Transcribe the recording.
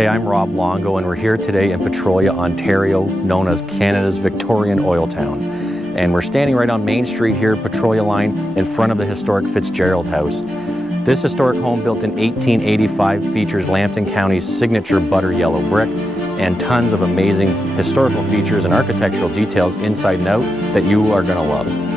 Hey, I'm Rob Longo, and we're here today in Petrolia, Ontario, known as Canada's Victorian oil town. And we're standing right on Main Street here, Petrolia line, in front of the historic Fitzgerald House. This historic home, built in 1885, features Lambton County's signature butter yellow brick and tons of amazing historical features and architectural details inside and out that you are going to love.